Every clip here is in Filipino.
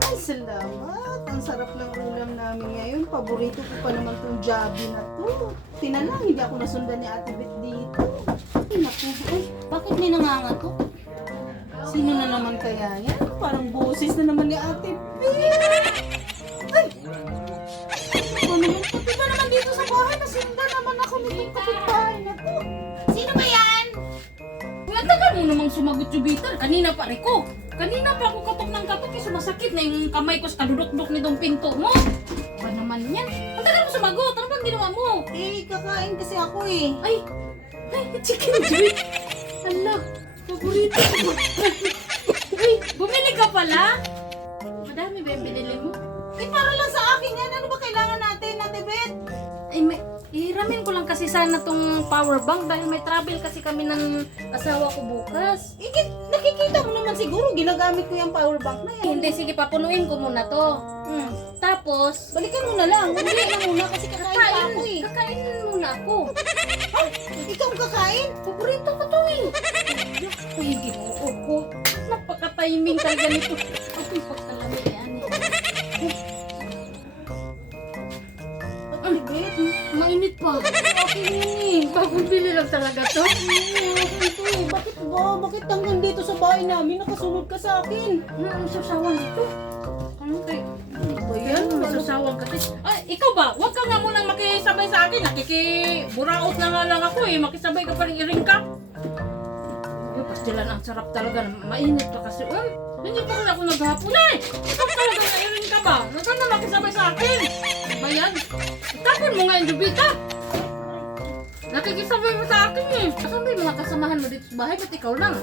Ay, salamat. Ang sarap ng ulam namin ngayon. Paborito ko pa naman tong Jabi na to. Tinalang, hindi ako nasundan ni Ate Beth dito. Ay, naku. Ay, bakit may nangangatok? Sino na naman kaya yan? Parang boses na naman ni Ate Beth. Ay! Ano naman? Pati ba naman dito sa bahay? Nasundan naman ako nitong kapitbahay na to. Sino ba yan? Ang tagal mo namang sumagot, Jupiter. Kanina pa rin ko. Kanina pa ako katok ng katok kasi masakit na yung kamay ko sa kadudok-dok nitong pinto mo. Ba naman yan? Ang tagal mo sumagot. Ano bang ginawa mo? Eh, kakain kasi ako eh. Ay, chicken joy. Hala, paborito ko. Ay, bumili ka pala? Madami ba yung binili mo? Eh, para lang sa akin yan. Ano ba kailangan natin, Ate Beth? Ay, ihiramin ko lang kasi sana tong power bank dahil may travel kasi kami ng asawa ko bukas. Eh, nakikita mo naman siguro, ginagamit ko yung power bank na yan. Hindi, sige, papunuin ko muna to. Hmm. Tapos, Balikan mo na lang. Hindi na muna kasi kakain pa ako eh. kakain muna ako. Ikaw ang kakain? Paborito ko to eh. Ay, ginoo ko. Napaka-timing talaga nito. Ako'y pagkalamig yan eh. Ate Beth, Mainit pa. okay yun eh. Bagong bili lang talaga to. Ito eh, bakit ba? Bakit hanggang dito sa bahay namin nakasunod ka sa akin? Ano sasawang dito? Ano kayo? Ano ba yan? Yan, masasawang kasi. Ay, ikaw ba? Huwag ka nga munang makisabay sa akin. Nakikiburaot na nga lang ako eh. Makisabay ka pa rin iring ka. Uy, pastilan ang sarap talaga. Mainit pa kasi. Hindi pa rin ako naghapon eh. Ikaw talaga na iring ka ba? Huwag ka na makisabay sa akin. Ano ba yan? Tapon mo nga yung dubita. Nakikisabay mo sa akin eh. Asan ba yung mga kasamahan mo dito sa bahay? Ba't ikaw lang?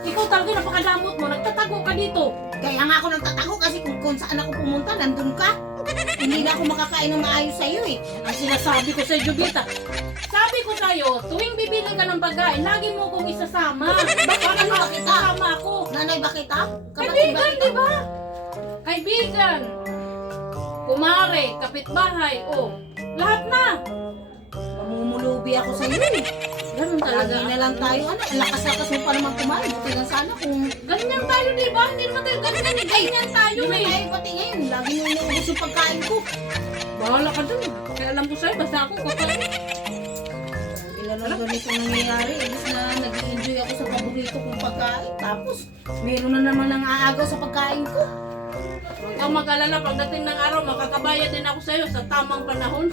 Ikaw talaga napakadamot mo. Nagtatago ka dito. Kaya nga ako nagtatago kasi kung saan ako pumunta, nandun ka. Hindi na ako makakain ng maayos sa'yo eh. Ang sinasabi ko sa Jubita, sabi ko sa'yo, tuwing bibili ka ng pagkain, lagi mo kong isasama. Bakit ano ba kita? Isasama ako. Nanay ba kita? Kapatid ba Kaibigan, kita? di ba? Kaibigan. Kumare, kapitbahay, lahat na. Mamumulubi ako sa'yo eh. Ganun talaga. Lagi na lang tayo. Ano, ang lakas-lakas mo pa naman kumain. Buti lang sana kung Ganyan tayo, di ba? Hindi naman tayo ganyan. Ganyan tayo hindi na eh. tayo pati ngayon. Lagi mo inuubos yung pagkain ko. Bahala ka dun. Kaya alam ko sa'yo, basta ako kakain. Ilan ang ganito nangyayari. Ibig na nag-enjoy ako sa paborito kong pagkain. Tapos, meron na naman ang aagaw sa pagkain ko. Huwag kang mag-alala, pagdating ng araw, makakabayad din ako sa'yo sa tamang panahon.